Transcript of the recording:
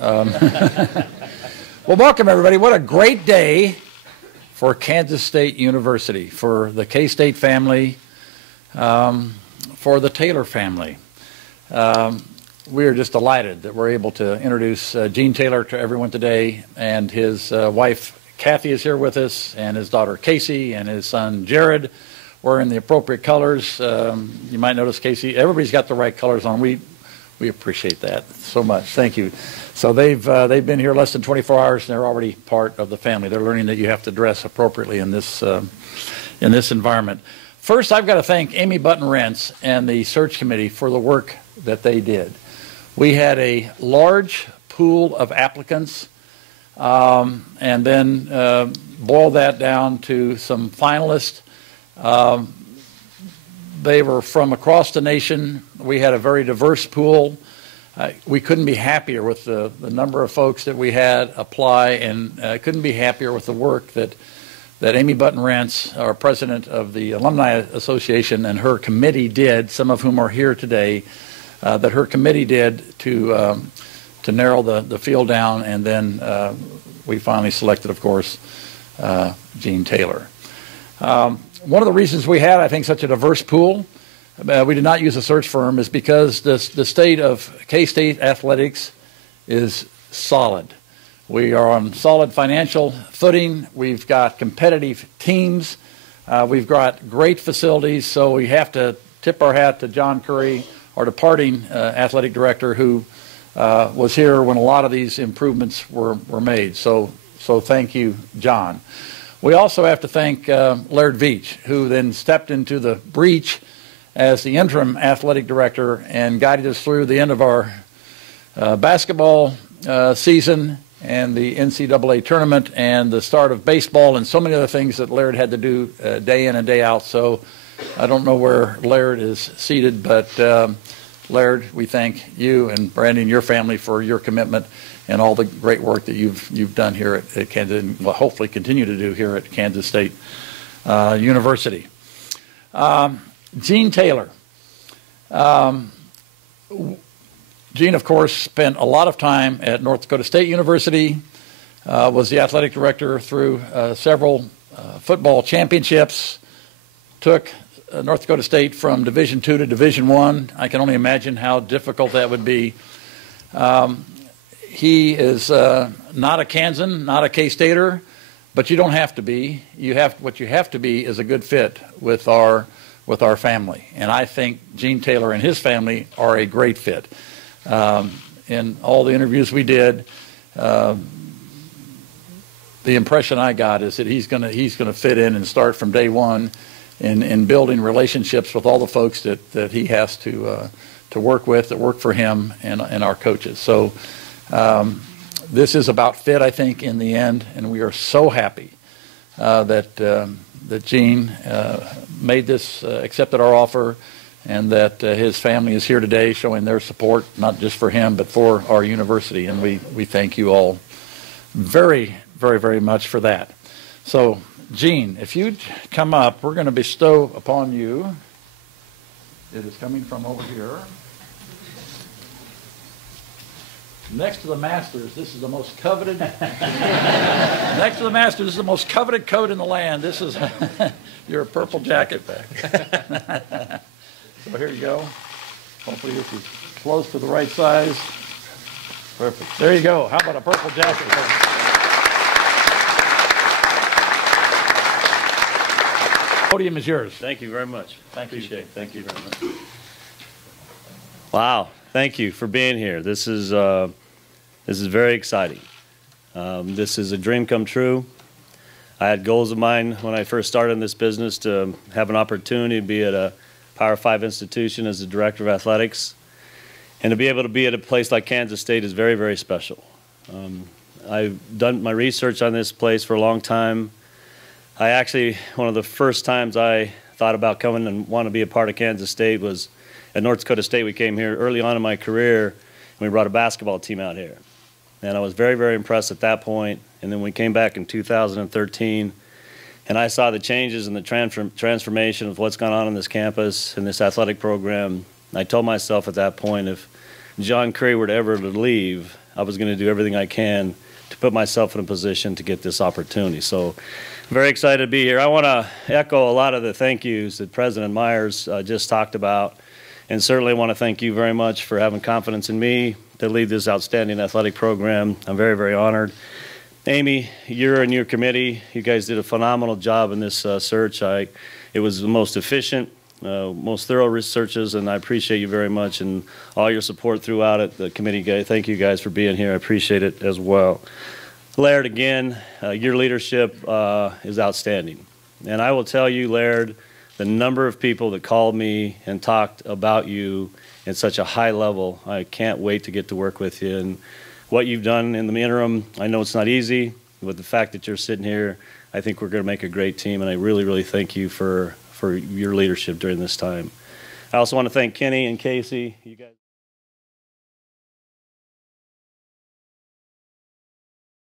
Well, welcome everybody. What a great day for Kansas State University, for the K-State family, for the Taylor family. We are just delighted that we're able to introduce Gene Taylor to everyone today, and his wife Kathy is here with us, and his daughter Casey, and his son Jared. Wearing the appropriate colors. You might notice, Casey, everybody's got the right colors on. We appreciate that so much. Thank you. So they've been here less than 24 hours, and they're already part of the family. They're learning that you have to dress appropriately in this environment. First, I've got to thank Amy Button-Rentz and the search committee for the work that they did. We had a large pool of applicants, and then boiled that down to some finalists. They were from across the nation. We had a very diverse pool. We couldn't be happier with the number of folks that we had apply, and couldn't be happier with the work that Amy Button-Rentz, our president of the Alumni Association, and her committee did, some of whom are here today, that her committee did to narrow the field down, and then we finally selected, of course, Gene Taylor. One of the reasons we had, I think, such a diverse pool, we did not use a search firm, is because the state of K-State athletics is solid. We are on solid financial footing. We've got competitive teams. We've got great facilities, so we have to tip our hat to John Curry, our departing athletic director, who was here when a lot of these improvements were made. So thank you, John. We also have to thank Laird Veach, who then stepped into the breach as the interim athletic director and guided us through the end of our basketball season and the NCAA tournament and the start of baseball and so many other things that Laird had to do day in and day out. So I don't know where Laird is seated, but Laird, we thank you and Brandon, your family, for your commitment and all the great work that you've done here at Kansas, and will hopefully continue to do here at Kansas State University. Gene Taylor. Gene, of course, spent a lot of time at North Dakota State University, was the athletic director through several football championships, took North Dakota State from Division II to Division I. I can only imagine how difficult that would be. He is not a Kansan, not a K-Stater, but you don't have to be. What you have to be is a good fit with our family, and I think Gene Taylor and his family are a great fit. In all the interviews we did, the impression I got is that he's gonna fit in and start from day one in building relationships with all the folks that he has to work with, that work for him, and our coaches. So. This is about fit, I think, in the end, and we are so happy that Gene made this, accepted our offer, and that his family is here today showing their support, not just for him, but for our university, and we thank you all very, very, very much for that. So, Gene, if you'd come up, we're going to bestow upon you, it is coming from over here. Next to the Masters, this is the most coveted. Next to the Masters, this is the most coveted coat in the land. This is your purple jacket back. So here you go. Hopefully this is close to the right size. Perfect. There you go. How about a purple jacket? Podium is yours. Thank you very much. Appreciate it. Thank you very much. Wow. Thank you for being here. This is very exciting. This is a dream come true. I had goals of mine when I first started in this business to have an opportunity to be at a Power 5 institution as the director of athletics, and to be able to be at a place like Kansas State is very, very special. I've done my research on this place for a long time. I actually, one of the first times I thought about coming and want to be a part of Kansas State was at North Dakota State. We came here early on in my career, and we brought a basketball team out here. And I was very, very impressed at that point. And then we came back in 2013, and I saw the changes and the transformation of what's gone on in this campus and this athletic program. I told myself at that point, if John Curry were to ever leave, I was going to do everything I can to put myself in a position to get this opportunity. So very excited to be here. I want to echo a lot of the thank yous that President Myers just talked about, and certainly want to thank you very much for having confidence in me to lead this outstanding athletic program. I'm very, very honored. Amy, you and your committee, you guys did a phenomenal job in this search. It was the most efficient, most thorough researches, and I appreciate you very much and all your support throughout it. The committee guys, thank you guys for being here. I appreciate it as well. Laird, again, your leadership is outstanding. And I will tell you, Laird, the number of people that called me and talked about you at such a high level, I can't wait to get to work with you. And what you've done in the interim, I know it's not easy, but the fact that you're sitting here, I think we're going to make a great team, and I really, really thank you for your leadership during this time. I also want to thank Kenny and Casey. You guys